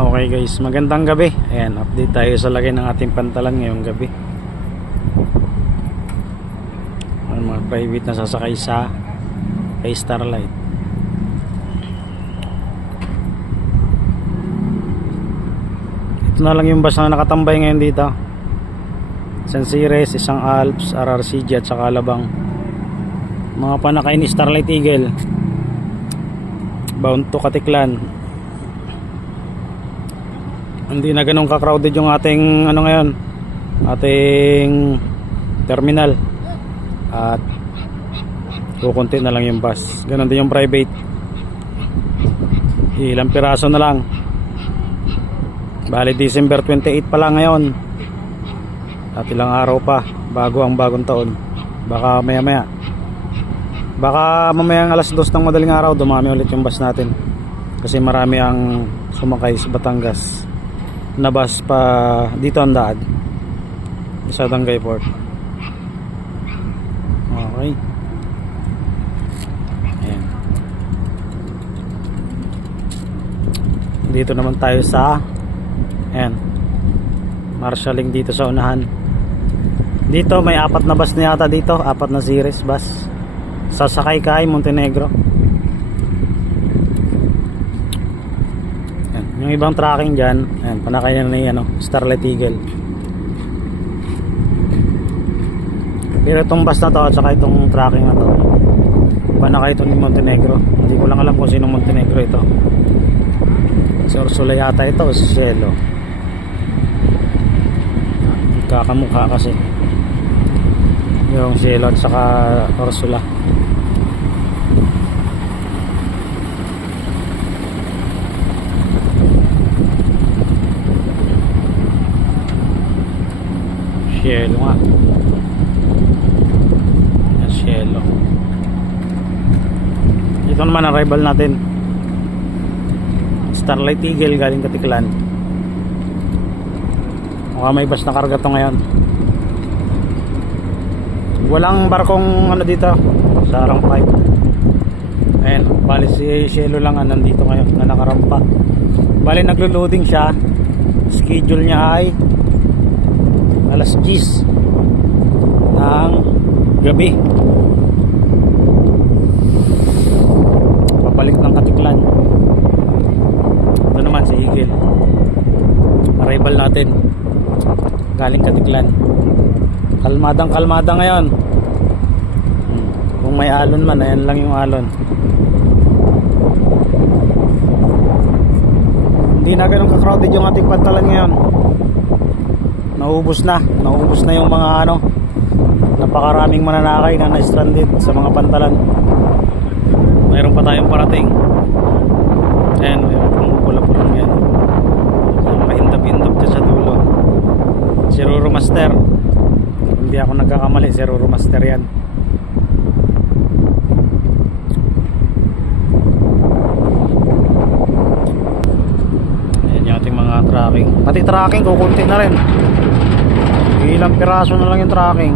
Okay guys, magandang gabi. Ayan, update tayo sa lagay ng ating pantalan ngayong gabi. Ang mga private na sasakay sa kay Starlight. Ito na lang yung bus na nakatambay ngayon dito. San Sires, isang Alps, RRCG at saka Alabang. Mga panakay ni Starlight Eagle. Bound to Katiklan. Hindi na ganun ka-crowded yung ating ano ngayon, ating terminal, at kukunti na lang yung bus. Ganun din yung private, ilang piraso na lang. Bali December 28 pa lang ngayon at ilang araw pa bago ang bagong taon. Baka maya mamayang alas 2 ng madaling araw dumami ulit yung bus natin, kasi marami ang sumakay sa Batangas na bus pa dito ang daan sa Dangay Port. Okay, ayan. Dito naman tayo sa ayan, marshalling dito sa unahan. Dito may 4 na bus na yata dito, 4 na series bus sasakay ka ay Montenegro. Yung ibang tracking dyan, ayan, panakay na ni Starlight Eagle. Pero itong bus na to at saka itong tracking na to, panakay ito ni Montenegro. Hindi ko lang alam kung sino Montenegro ito. Si Ursula yata ito o si Cielo. Kakamukha kasi yung Cielo at saka Ursula. Cielo nga. Cielo. Ito naman ang rival natin, Starlight Eagle galing Katiklan. Mukhang may bus na karga to ngayon. Walang barkong ano dito sa Arang 5. Ayan, bali si Cielo lang ang nandito ngayon na nakarampa. Bali naglo-loading siya. Schedule niya ay alas 10 ng gabi, papalik ng Katiklan. Ito naman si Eagle, arrival natin galing Katiklan. Kalmadang ngayon. Kung may alon man, ayan lang yung alon. Hindi na ganun ka-crowded yung ating pantalan ngayon. Naubos na yung mga napakaraming mananakay na na-stranded sa mga pantalan. Mayroon pa tayong parating. Ayan, mayroon pang pula-pulang yan. Pahindap-hindap dyan sa dulo. Si Ruro Master, hindi ako nagkakamali, si Ruro Master yan. Ayan yung ating mga tracking. Pati tracking kukunti na rin. Ilang piraso na lang yung tracking.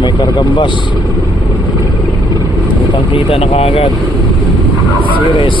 May kargang bus, kitang kita na kaagad. Series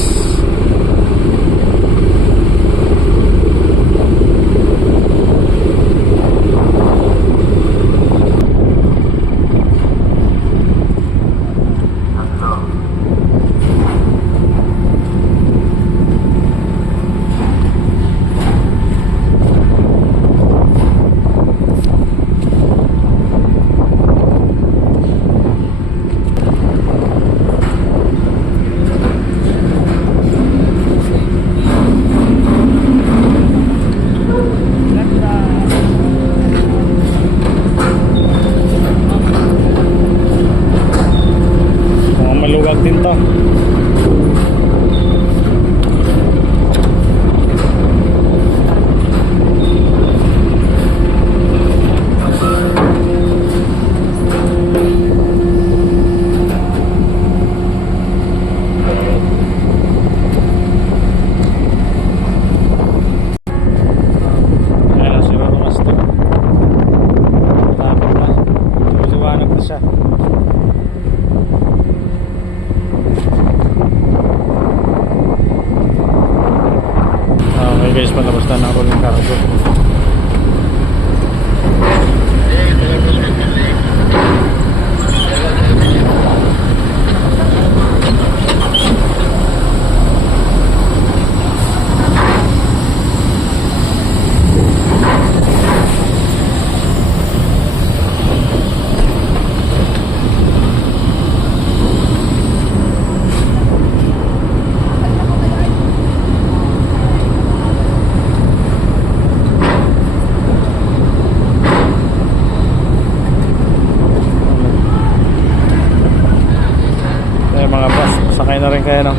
Kaya no.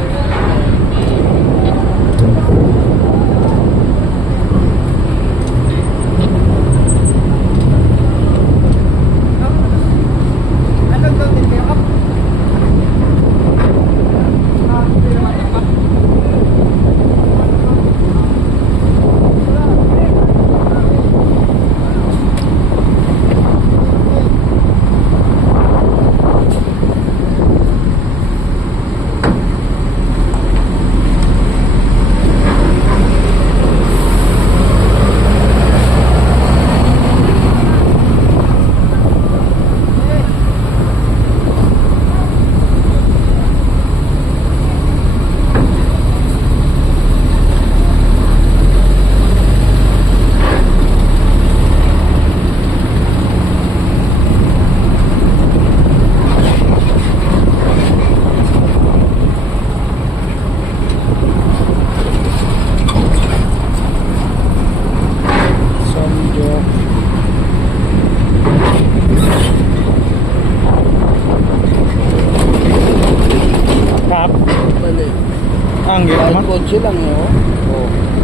Ang gila naman. Kotse lang yun.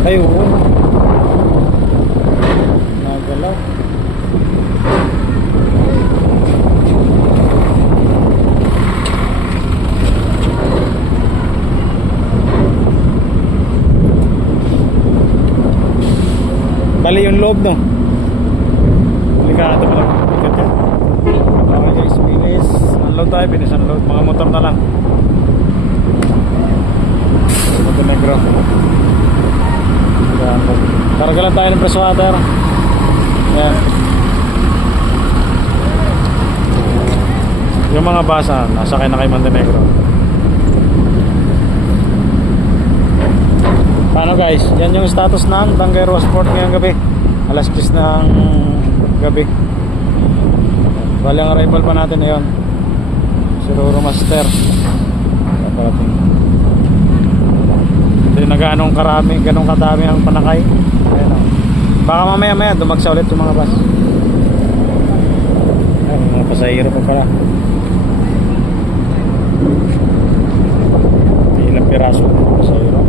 Ay, oo. Nagalaw. Bali yung loob, no? Delikado mo lang. Bigat yan. Okay guys, bilis. Unload tayo, bilis unload. Mga motor na lang. Montenegro. Karga lang tayo ng press water. Ayan. Yung mga basa, nasakay na kay Montenegro. Paano guys? Yan yung status ng Tangaroa Sport ngayong gabi. Alas 10 ng gabi. Bali ang arrival pa natin ngayon. Si Roro Master. Kaparating. Hindi na ganong karami, ganong kadami ang panakay. Ayan o. Baka mamaya dumagsa ulit yung mga bus. Ay, mga pasahero pa pala. Ilang piraso ng pasahero.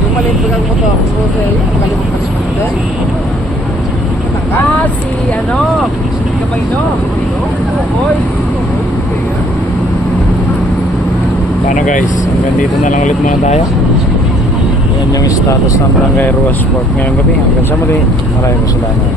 Yung maliit pa lang mo to, makalimutan sa mga doon. Si Gabay no. Oy. Paano guys, hanggang dito na lang ulit muna tayo. Yan yung status ng Tangaroa Sport ngayong gabi. Hanggang sa muli, maraming salamat.